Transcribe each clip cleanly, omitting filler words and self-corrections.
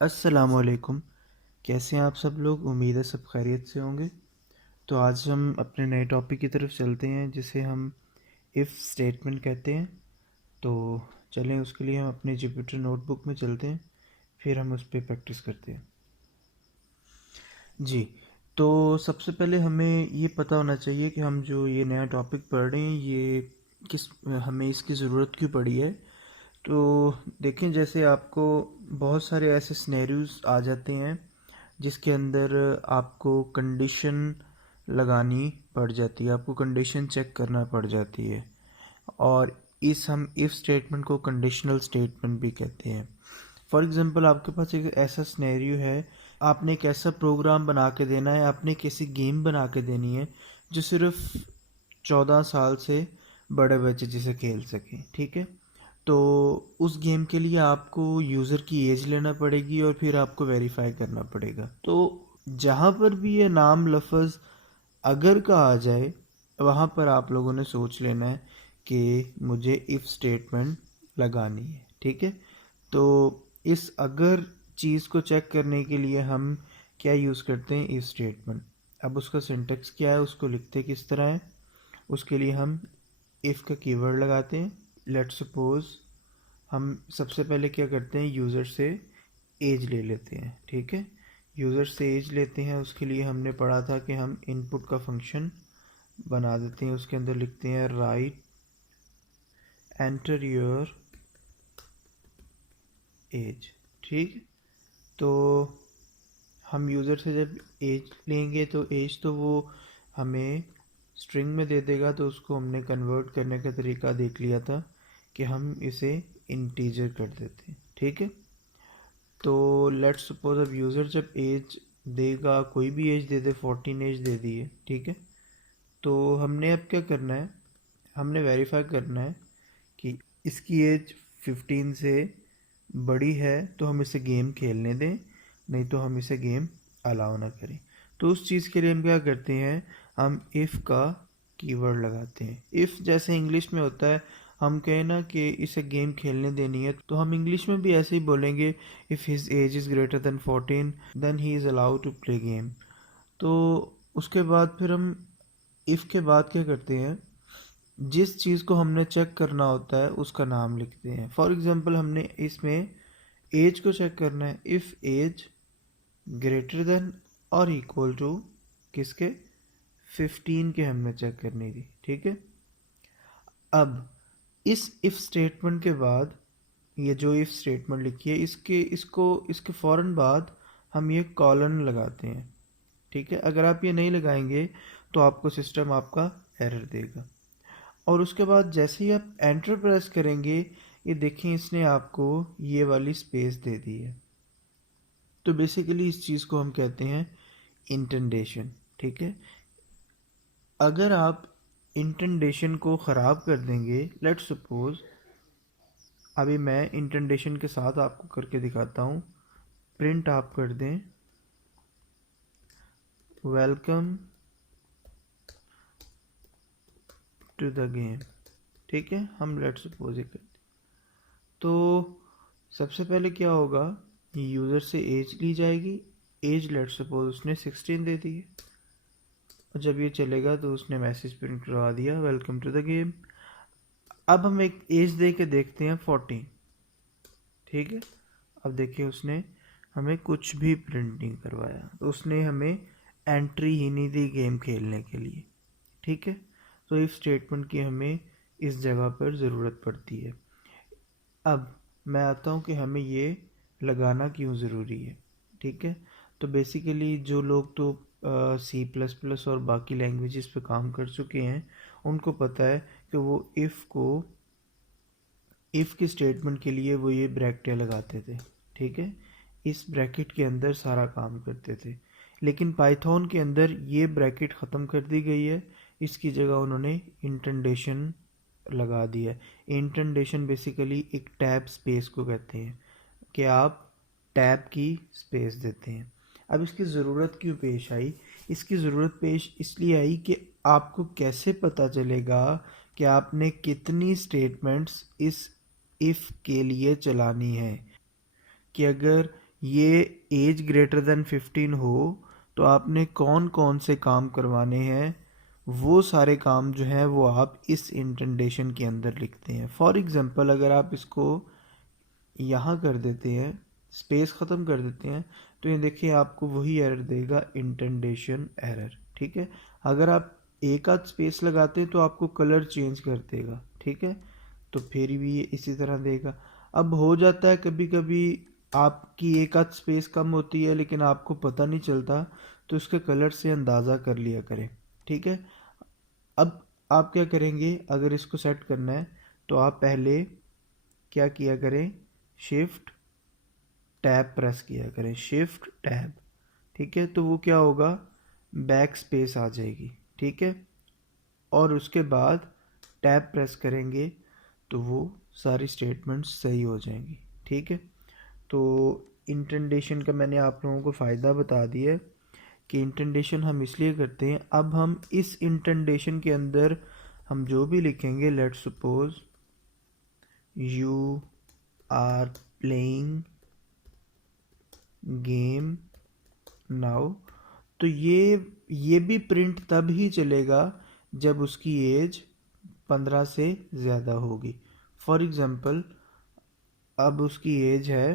अस्सलामुअलैकुम। कैसे हैं आप सब लोग? उम्मीद है सब खैरियत से होंगे। तो आज हम अपने नए टॉपिक की तरफ चलते हैं जिसे हम इफ़ स्टेटमेंट कहते हैं। तो चलें, उसके लिए हम अपने जुपिटर नोटबुक में चलते हैं, फिर हम उस पर प्रैक्टिस करते हैं। जी, तो सबसे पहले हमें ये पता होना चाहिए कि हम जो ये नया टॉपिक पढ़ रहे हैं ये किस हमें इसकी ज़रूरत क्यों पड़ी है। तो देखें, जैसे आपको बहुत सारे ऐसे सिनेरियोज आ जाते हैं जिसके अंदर आपको कंडीशन लगानी पड़ जाती है, आपको कंडीशन चेक करना पड़ जाती है। और इस हम इफ़ स्टेटमेंट को कंडीशनल स्टेटमेंट भी कहते हैं। फॉर एग्ज़ाम्पल, आपके पास एक ऐसा सिनेरियो है, आपने एक ऐसा प्रोग्राम बना के देना है, आपने कैसी गेम बना के देनी है जो सिर्फ 14 साल से बड़े बच्चे जिसे खेल सकें, ठीक है। तो उस गेम के लिए आपको यूज़र की एज लेना पड़ेगी और फिर आपको वेरीफाई करना पड़ेगा। तो जहाँ पर भी ये नाम लफ्ज़ अगर का आ जाए, वहाँ पर आप लोगों ने सोच लेना है कि मुझे इफ़ स्टेटमेंट लगानी है, ठीक है। तो इस अगर चीज़ को चेक करने के लिए हम क्या यूज़ करते हैं? If statement. अब उसका सिंटेक्स क्या है, उसको लिखते किस तरह है? उसके लिए हम इफ़ का कीवर्ड लगाते हैं। लेट्स सपोज हम सबसे पहले क्या करते हैं, यूज़र से एज ले लेते हैं, ठीक है। यूज़र से एज लेते हैं, उसके लिए हमने पढ़ा था कि हम इनपुट का फंक्शन बना देते हैं, उसके अंदर लिखते हैं राइट एंटर योर एज, ठीक। तो हम यूज़र से जब एज लेंगे तो एज तो वो हमें स्ट्रिंग में दे देगा, तो उसको हमने कन्वर्ट करने का तरीका देख लिया था कि हम इसे इंटीजर कर देते हैं, ठीक है। तो लेट्स सपोज अब यूज़र जब एज देगा, कोई भी as they they, 14 as they दी है, ठीक है। तो हमने अब क्या करना है, हमने वेरीफाई करना है कि इसकी एज 15 से बड़ी है तो हम इसे गेम खेलने दें, नहीं तो हम इसे गेम अलाउ ना करें। तो उस चीज़ के लिए हम क्या करते हैं, हम इफ़ का कीवर्ड लगाते हैं। इफ़ जैसे इंग्लिश में होता है, हम कहें ना कि इसे गेम खेलने देनी है, तो हम इंग्लिश में भी ऐसे ही बोलेंगे, if his age is greater than 14 then he is allowed to play game. तो उसके बाद फिर हम इफ़ के बाद क्या करते हैं, जिस चीज़ को हमने चेक करना होता है उसका नाम लिखते हैं। फॉर एग्ज़ाम्पल, हमने इसमें एज को चेक करना है, इफ़ एज ग्रेटर देन और इक्वल टू किसके, 15 के हमने चेक करनी थी, ठीक है। अब इस इफ़ स्टेटमेंट के बाद, ये जो इफ़ स्टेटमेंट लिखी है, इसके फ़ौरन बाद हम ये कॉलन लगाते हैं, ठीक है। अगर आप ये नहीं लगाएंगे तो आपको सिस्टम आपका एरर देगा। और उसके बाद जैसे ही आप एंटर प्रेस करेंगे, ये देखें इसने आपको ये वाली स्पेस दे दी है। तो बेसिकली इस चीज़ को हम कहते हैं इंटेंडेशन, ठीक है। अगर आप इंटेंडेशन को ख़राब कर देंगे, लेट्स सपोज अभी मैं इंटेंडेशन के साथ आपको करके दिखाता हूँ। प्रिंट आप कर दें वेलकम टू द गेम, ठीक है। हम लेट्स सपोज कर दें, तो सबसे पहले क्या होगा, यूज़र से एज ली जाएगी। एज लेट्स सपोज उसने 16 दे दी है, और जब ये चलेगा तो उसने मैसेज प्रिंट करवा दिया वेलकम टू द गेम। अब हम एक एज दे के देखते हैं 14, ठीक है। अब देखिए उसने हमें कुछ भी प्रिंट नहीं करवाया, तो उसने हमें एंट्री ही नहीं दी गेम खेलने के लिए, ठीक है। तो इफ स्टेटमेंट की हमें इस जगह पर ज़रूरत पड़ती है। अब मैं आता हूँ कि हमें ये लगाना क्यों ज़रूरी है, ठीक है। तो बेसिकली जो लोग तो C++ और बाकी लैंग्वेजेस पे काम कर चुके हैं, उनको पता है कि वो इफ़ की स्टेटमेंट के लिए वो ये ब्रैकेटें लगाते थे, ठीक है। इस ब्रैकेट के अंदर सारा काम करते थे, लेकिन पाइथन के अंदर ये ब्रैकेट ख़त्म कर दी गई है। इसकी जगह उन्होंने इंटेंडेशन लगा दिया है। इंटेंडेशन बेसिकली एक टैब स्पेस को कहते हैं, कि आप टैब की स्पेस देते हैं। अब इसकी ज़रूरत क्यों पेश आई? इसकी ज़रूरत पेश इसलिए आई कि आपको कैसे पता चलेगा कि आपने कितनी स्टेटमेंट्स इस इफ़ के लिए चलानी है। कि अगर ये एज ग्रेटर देन 15 हो तो आपने कौन कौन से काम करवाने हैं, वो सारे काम जो हैं वो आप इस इंटेंडेशन के अंदर लिखते हैं। फॉर एग्जांपल अगर आप इसको यहाँ कर देते हैं, स्पेस ख़त्म कर देते हैं, तो ये देखिए आपको वही एरर देगा, इंटेंडेशन एरर। ठीक है, अगर आप एक आध स्पेस लगाते हैं तो आपको कलर चेंज कर देगा। ठीक है, तो फिर भी ये इसी तरह देगा। अब हो जाता है कभी कभी आपकी एक आध स्पेस कम होती है लेकिन आपको पता नहीं चलता, तो इसके कलर से अंदाज़ा कर लिया करें। ठीक है, अब आप क्या करेंगे, अगर इसको सेट करना है तो आप पहले क्या किया करें, शिफ्ट टैब प्रेस किया करें, शिफ्ट टैब। ठीक है, तो वो क्या होगा, बैक स्पेस आ जाएगी। ठीक है, और उसके बाद टैब प्रेस करेंगे तो वो सारी स्टेटमेंट्स सही हो जाएंगी। ठीक है, तो इंटेंडेशन का मैंने आप लोगों को फ़ायदा बता दिया है कि इंटेंडेशन हम इसलिए करते हैं। अब हम इस इंटेंडेशन के अंदर हम जो भी लिखेंगे, let's suppose you are playing game now, तो ये भी प्रिंट तब ही चलेगा जब उसकी एज 15 से ज़्यादा होगी। फॉर एग्ज़ाम्पल अब उसकी एज है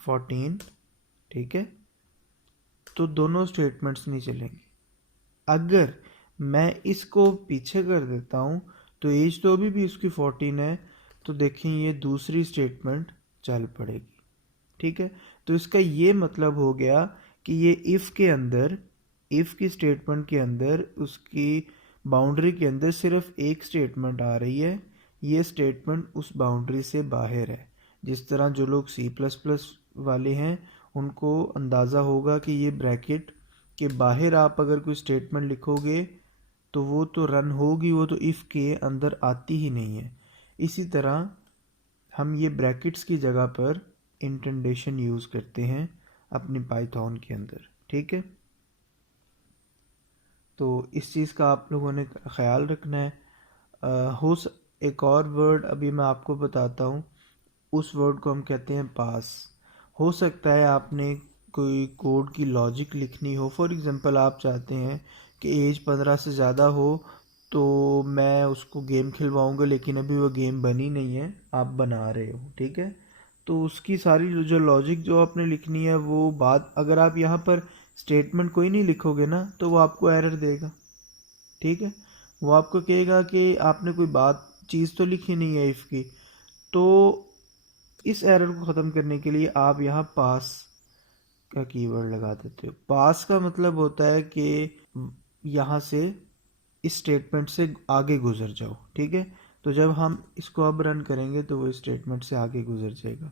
14। ठीक है, तो दोनों स्टेटमेंट्स नहीं चलेंगे। अगर मैं इसको पीछे कर देता हूँ तो एज तो अभी भी उसकी 14 है, तो देखें ये दूसरी स्टेटमेंट चल पड़ेगी। ठीक है, तो इसका ये मतलब हो गया कि ये इफ़ के अंदर, इफ़ की स्टेटमेंट के अंदर, उसकी बाउंड्री के अंदर सिर्फ एक स्टेटमेंट आ रही है, ये स्टेटमेंट उस बाउंड्री से बाहर है। जिस तरह जो लोग सी प्लस प्लस वाले हैं उनको अंदाज़ा होगा कि ये ब्रैकेट के बाहर आप अगर कोई स्टेटमेंट लिखोगे तो वो तो रन होगी, वो तो इफ़ के अंदर आती ही नहीं है। इसी तरह हम ये ब्रैकेट्स की जगह पर इंटेंडेशन यूज़ करते हैं अपनी पाइथन के अंदर। ठीक है, तो इस चीज़ का आप लोगों ने ख्याल रखना है। एक और वर्ड अभी मैं आपको बताता हूँ, उस वर्ड को हम कहते हैं पास। हो सकता है आपने कोई कोड की लॉजिक लिखनी हो, फॉर एग्जांपल आप चाहते हैं कि एज 15 से ज़्यादा हो तो मैं उसको गेम खिलवाऊंगा, लेकिन अभी वो गेम बनी नहीं है, आप बना रहे हो। ठीक है, तो उसकी सारी जो लॉजिक जो आपने लिखनी है वो बात, अगर आप यहाँ पर स्टेटमेंट कोई नहीं लिखोगे ना तो वो आपको एरर देगा। ठीक है, वो आपको कहेगा कि आपने कोई बात चीज़ तो लिखी नहीं है इफ़ की। तो इस एरर को ख़त्म करने के लिए आप यहाँ पास का कीवर्ड लगा देते हो। पास का मतलब होता है कि यहाँ से इस स्टेटमेंट से आगे गुजर जाओ। ठीक है, तो जब हम इसको अब रन करेंगे तो वो इस स्टेटमेंट से आगे गुजर जाएगा।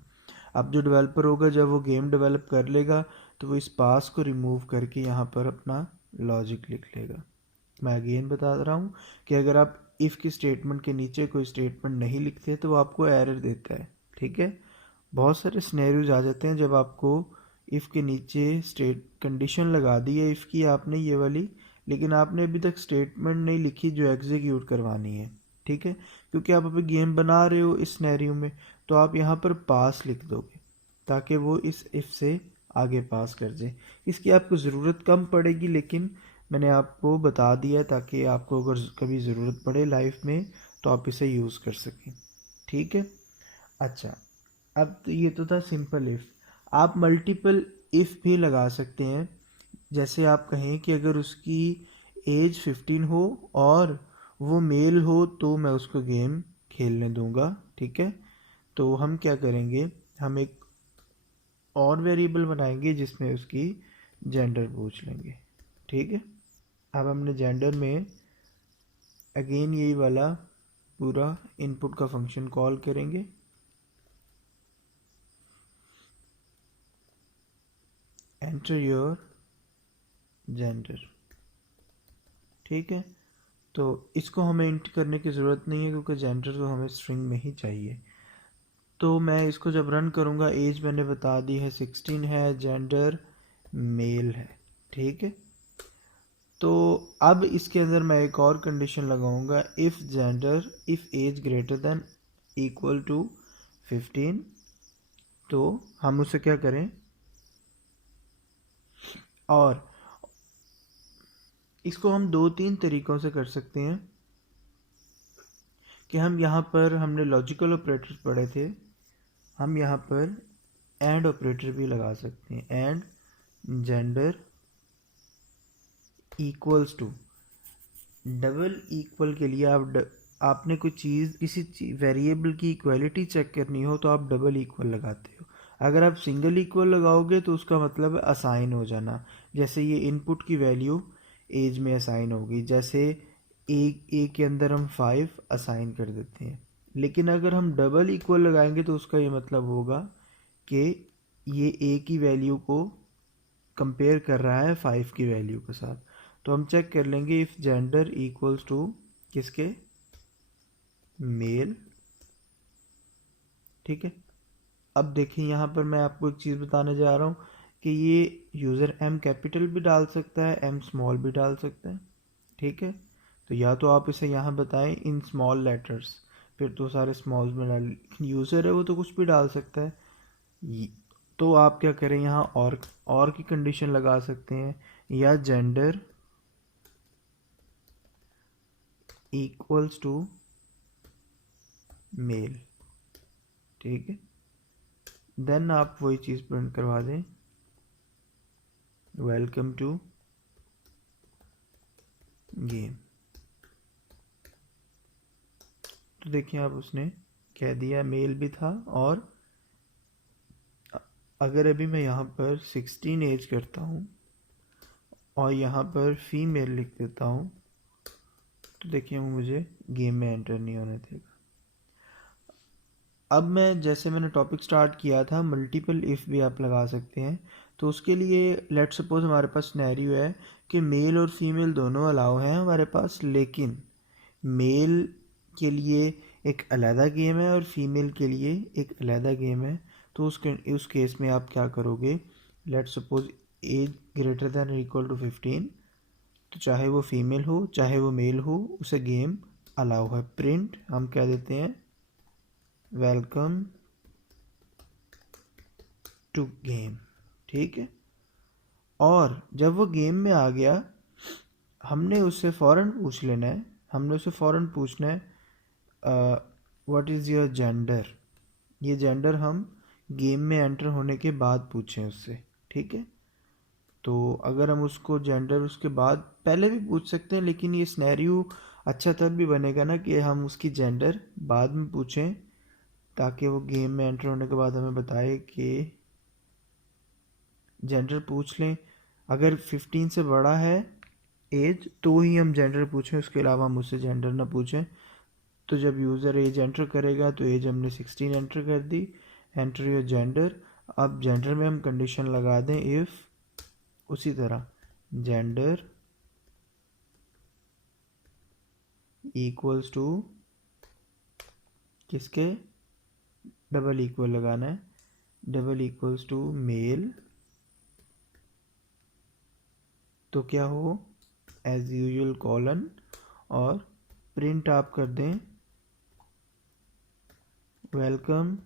अब जो डेवलपर होगा जब वो गेम डेवलप कर लेगा तो वो इस पास को रिमूव करके यहाँ पर अपना लॉजिक लिख लेगा। मैं अगेन बता रहा हूँ कि अगर आप इफ़ की स्टेटमेंट के नीचे कोई स्टेटमेंट नहीं लिखते तो वो आपको एरर देता है। ठीक है, बहुत सारे सिनेरियोज आ जाते हैं जब आपको इफ़ के नीचे स्टेट कंडीशन लगा दी है इफ़ की आपने ये वाली, लेकिन आपने अभी तक स्टेटमेंट नहीं लिखी जो एग्जीक्यूट करवानी है। ठीक है, क्योंकि आप अभी गेम बना रहे हो इस सिनेरियो में, तो आप यहाँ पर पास लिख दोगे ताकि वो इस इफ़ से आगे पास कर जाए। इसकी आपको ज़रूरत कम पड़ेगी, लेकिन मैंने आपको बता दिया ताकि आपको अगर कभी ज़रूरत पड़े लाइफ में तो आप इसे यूज़ कर सकें। ठीक है, अच्छा, अब तो ये तो था सिंपल इफ़। आप मल्टीपल इफ़ भी लगा सकते हैं। जैसे आप कहें कि अगर उसकी एज 15 हो और वो मेल हो तो मैं उसको गेम खेलने दूंगा। ठीक है, तो हम क्या करेंगे, हम एक और वेरिएबल बनाएंगे जिसमें उसकी जेंडर पूछ लेंगे। ठीक है, अब हमने जेंडर में अगेन यही वाला पूरा इनपुट का फंक्शन कॉल करेंगे। Enter your gender. ठीक है, तो इसको हमें इंट करने की ज़रूरत नहीं है क्योंकि जेंडर तो हमें स्ट्रिंग में ही चाहिए। तो मैं इसको जब रन करूँगा, एज मैंने बता दी है 16 है, जेंडर मेल है। ठीक है, तो अब इसके अंदर मैं एक और कंडीशन लगाऊंगा, if gender, if age greater than equal to 15, तो हम उसे क्या करें, और इसको हम 2-3 तरीक़ों से कर सकते हैं कि हम यहाँ पर हमने लॉजिकल ऑपरेटर्स पढ़े थे, हम यहाँ पर एंड ऑपरेटर भी लगा सकते हैं। And gender equals to, double equal के लिए आपने कुछ चीज़ किसी वेरिएबल की इक्वलिटी चेक करनी हो तो आप डबल इक्वल लगाते हो। अगर आप सिंगल इक्वल लगाओगे तो उसका मतलब है असाइन हो जाना। जैसे ये इनपुट की वैल्यू एज में असाइन होगी, जैसे ए के अंदर हम 5 असाइन कर देते हैं। लेकिन अगर हम डबल इक्वल लगाएंगे तो उसका ये मतलब होगा कि ये ए की वैल्यू को कंपेयर कर रहा है 5 की वैल्यू के साथ। तो हम चेक कर लेंगे इफ़ जेंडर इक्वल्स टू किसके, मेल। ठीक है, अब देखिए यहाँ पर मैं आपको एक चीज़ बताने जा रहा हूँ कि ये यूज़र एम कैपिटल भी डाल सकता है, एम स्मॉल भी डाल सकता है। ठीक है, तो या तो आप इसे यहाँ बताएं इन स्मॉल लेटर्स, फिर तो सारे स्मॉल्स में डाल, यूज़र है वो तो कुछ भी डाल सकता है। तो आप क्या करें, यहाँ और की कंडीशन लगा सकते हैं, या जेंडर इक्वल्स टू मेल। ठीक है, देन आप वही चीज़ प्रिंट करवा दें, वेलकम टू गेम। तो देखिए आप उसने कह दिया मेल भी था, और अगर अभी मैं यहाँ पर 16 एज करता हूँ और यहाँ पर फीमेल लिख देता हूँ तो देखिए वो मुझे गेम में एंटर नहीं होने देगा। अब मैं, जैसे मैंने टॉपिक स्टार्ट किया था, मल्टीपल इफ़ भी आप लगा सकते हैं। तो उसके लिए लेट्स सपोज हमारे पास सिनेरियो है कि मेल और फीमेल दोनों अलाउ हैं हमारे पास, लेकिन मेल के लिए एक अलहदा गेम है और फीमेल के लिए एक अलहदा गेम है। तो उस केस में आप क्या करोगे, let's suppose age greater than equal to 15, तो चाहे वो फीमेल हो चाहे वो मेल हो उसे गेम अलाउ है। प्रिंट हम क्या देते हैं, वेलकम टू गेम। ठीक है, और जब वो गेम में आ गया हमने उससे फ़ौरन पूछ लेना है, हमने उससे फ़ौरन पूछना है व्हाट इज़ योर जेंडर। ये जेंडर हम गेम में एंटर होने के बाद पूछें उससे। ठीक है, तो अगर हम उसको जेंडर उसके बाद पहले भी पूछ सकते हैं, लेकिन ये स्नैरियो अच्छा तब भी बनेगा ना कि हम उसकी जेंडर बाद में पूछें, ताकि वो गेम में एंटर होने के बाद हमें बताए कि जेंडर पूछ लें। अगर 15 से बड़ा है एज तो ही हम जेंडर पूछें, उसके अलावा हम उससे जेंडर ना पूछें। तो जब यूज़र एज एंटर करेगा तो एज हमने 16 एंटर कर दी, एंटर योर जेंडर। अब जेंडर में हम कंडीशन लगा दें इफ़, उसी तरह जेंडर इक्वल्स टू किसके, डबल इक्वल लगाना है, डबल इक्वल्स टू मेल। तो क्या हो, एज यूजुअल कॉलन, और प्रिंट आप कर दें वेलकम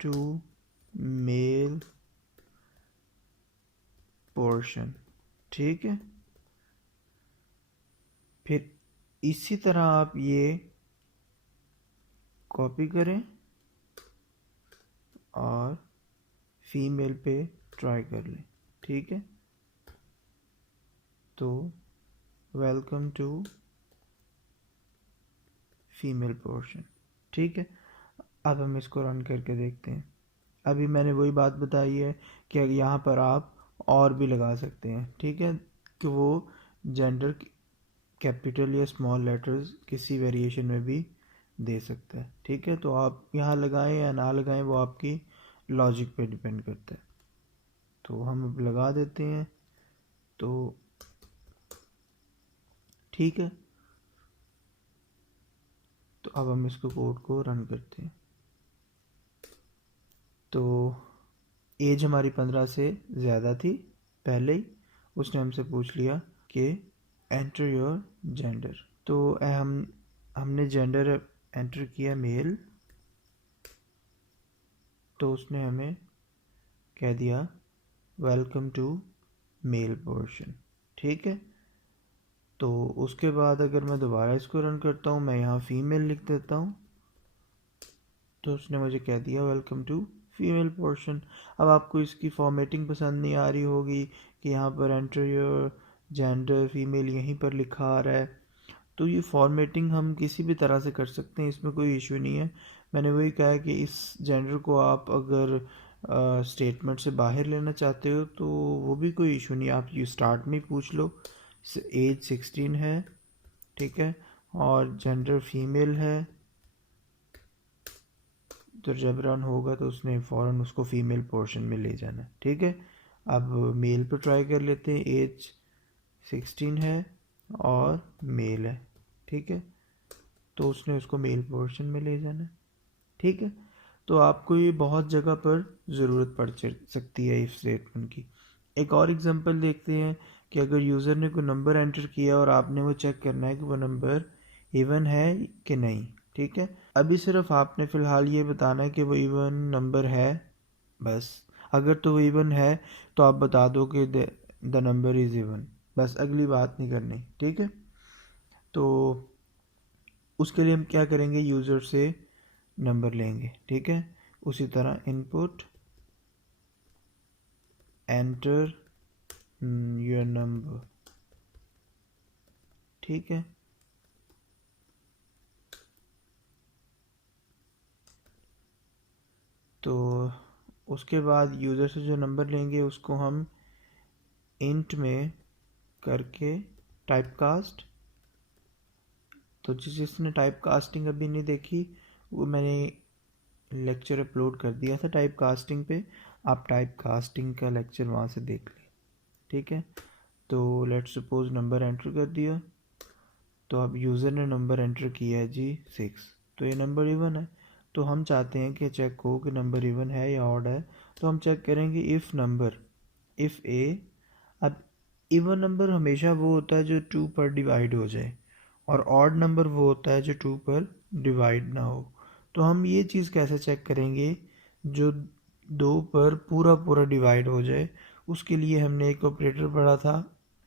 टू मेल पोर्शन। ठीक है, फिर इसी तरह आप ये कॉपी करें और फीमेल पे ट्राई कर लें। ठीक है, तो वेलकम टू फीमेल पोर्शन। ठीक है, अब हम इसको रन करके देखते हैं। अभी मैंने वही बात बताई है कि यहाँ पर आप और भी लगा सकते हैं। ठीक है, कि वो जेंडर कैपिटल या स्मॉल लेटर्स किसी वेरिएशन में भी दे सकता है। ठीक है, तो आप यहाँ लगाएं या ना लगाएं वो आपकी लॉजिक पे डिपेंड करता है। तो हम अब लगा देते हैं, तो ठीक है, तो अब हम इसको कोड को रन करते हैं। तो एज हमारी 15 से ज़्यादा थी पहले ही, उसने हमसे पूछ लिया कि एंटर योर जेंडर। तो हमने जेंडर एंटर किया मेल, तो उसने हमें कह दिया वेलकम टू मेल पोर्शन। ठीक है, तो उसके बाद अगर मैं दोबारा इसको रन करता हूँ, मैं यहाँ फीमेल लिख देता हूँ, तो उसने मुझे कह दिया वेलकम टू फीमेल पोर्शन। अब आपको इसकी फॉर्मेटिंग पसंद नहीं आ रही होगी कि यहाँ पर एंटर योर जेंडर फीमेल यहीं पर लिखा आ रहा है, तो ये फॉर्मेटिंग हम किसी भी तरह से कर सकते हैं, इसमें कोई इशू नहीं है। मैंने वही कहा है कि इस जेंडर को आप अगर स्टेटमेंट से बाहर लेना चाहते हो तो वो भी कोई इशू नहीं है, आप ये स्टार्ट में पूछ लो। एज 16 है, ठीक है, और जेंडर फीमेल है, तो जब रन होगा तो उसने फ़ौरन उसको फीमेल पोर्शन में ले जाना है। ठीक है, अब मेल पर ट्राई कर लेते हैं। एज 16 है और मेल है, ठीक है, तो उसने उसको मेल पोर्शन में ले जाना है। ठीक है, तो आपको ये बहुत जगह पर ज़रूरत पड़ सकती है इफ स्टेटमेंट की। एक और एग्जांपल देखते हैं कि अगर यूज़र ने कोई नंबर एंटर किया और आपने वो चेक करना है कि वो नंबर इवन है कि नहीं। ठीक है, अभी सिर्फ आपने फ़िलहाल ये बताना है कि वो इवन नंबर है, बस। अगर तो वो इवन है तो आप बता दो कि द नंबर इज़ इवन, बस, अगली बात नहीं करनी। ठीक है, तो उसके लिए हम क्या करेंगे, यूज़र से नंबर लेंगे। ठीक है, उसी तरह इनपुट एंटर योर नंबर। ठीक है, तो उसके बाद यूज़र से जो नंबर लेंगे उसको हम इंट में करके टाइप कास्ट, तो जिसने टाइप कास्टिंग अभी नहीं देखी वो मैंने लेक्चर अपलोड कर दिया था टाइप कास्टिंग पे, आप टाइप कास्टिंग का लेक्चर वहाँ से देख लें। ठीक है, तो लेट्स सपोज नंबर एंटर कर दिया, तो अब यूज़र ने नंबर एंटर किया है जी 6, तो ये नंबर इवन है। तो हम चाहते हैं कि चेक हो कि नंबर इवन है या ऑड है, तो हम चेक करेंगे इफ़ नंबर, इफ़ ए। अब इवन नंबर हमेशा वो होता है जो 2 पर डिवाइड हो जाए, और ऑड नंबर वो होता है जो 2 पर डिवाइड ना हो। तो हम ये चीज़ कैसे चेक करेंगे, जो 2 पर पूरा पूरा डिवाइड हो जाए, उसके लिए हमने एक ऑपरेटर पढ़ा था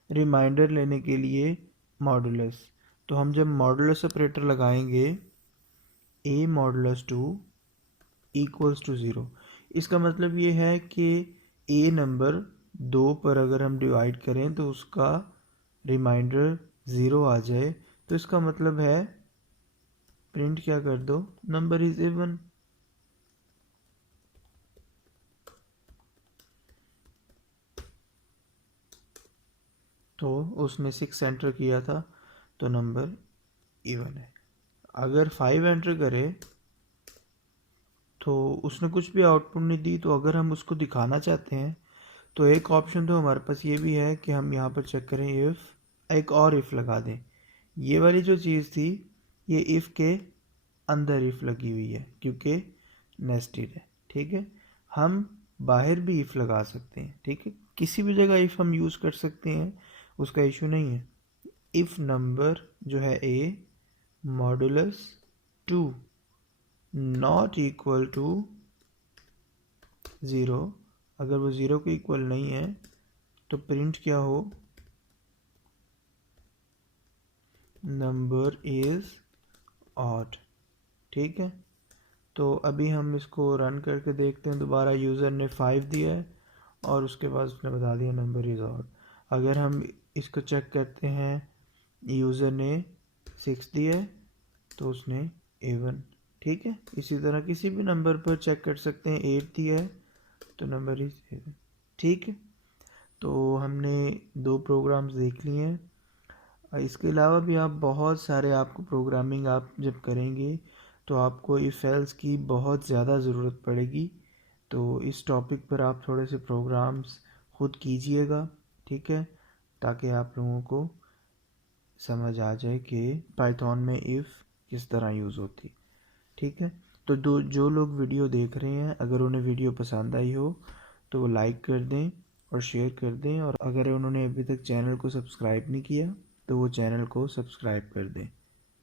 रिमाइंडर लेने के लिए, मॉडुलस। तो हम जब मॉडुलस ऑपरेटर लगाएंगे a मॉडुलस 2 इक्वल्स टू 0, इसका मतलब ये है कि a नंबर 2 पर अगर हम डिवाइड करें तो उसका रिमाइंडर 0 आ जाए, तो इसका मतलब है प्रिंट क्या कर दो, नंबर इज इवन। तो उसने 6 एंटर किया था तो नंबर इवन है। अगर 5 एंटर करे तो उसने कुछ भी आउटपुट नहीं दी, तो अगर हम उसको दिखाना चाहते हैं तो एक ऑप्शन तो हमारे पास ये भी है कि हम यहाँ पर चेक करें इफ़, एक और इफ़ लगा दें। ये वाली जो चीज़ थी ये इफ़ के अंदर इफ़ लगी हुई है क्योंकि नेस्टेड है। ठीक है, हम बाहर भी इफ़ लगा सकते हैं। ठीक है, किसी भी जगह इफ़ हम यूज़ कर सकते हैं, उसका इशू नहीं है। इफ़ नंबर जो है ए मॉडुलस 2 नॉट इक्वल टू 0, अगर वो 0 के इक्वल नहीं है तो प्रिंट क्या हो, नंबर इज़ ऑड। ठीक है, तो अभी हम इसको रन करके देखते हैं दोबारा। यूज़र ने 5 दिया है और उसके बाद उसने बता दिया नंबर इज़ ऑड। अगर हम इसको चेक करते हैं, यूज़र ने 6 दिया है तो उसने इवन। ठीक है, इसी तरह किसी भी नंबर पर चेक कर सकते हैं, 8 दिया है तो नंबर इज़ इवन। ठीक है, तो हमने 2 प्रोग्राम्स देख लिए हैं। इसके अलावा भी आप बहुत सारे, आपको प्रोग्रामिंग आप जब करेंगे तो आपको इफ़ एल्स की बहुत ज़्यादा ज़रूरत पड़ेगी, तो इस टॉपिक पर आप थोड़े से प्रोग्राम्स खुद कीजिएगा। ठीक है, ताकि आप लोगों को समझ आ जाए कि पाइथन में इफ़ किस तरह यूज़ होती। ठीक है, तो जो लोग वीडियो देख रहे हैं, अगर उन्हें वीडियो पसंद आई हो तो वो लाइक कर दें और शेयर कर दें, और अगर उन्होंने अभी तक चैनल को सब्सक्राइब नहीं किया तो वो चैनल को सब्सक्राइब कर दें।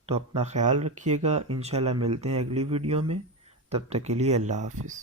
तो अपना ख्याल रखिएगा, इंशाल्लाह मिलते हैं अगली वीडियो में, तब तक के लिए अल्लाह हाफ़िज़।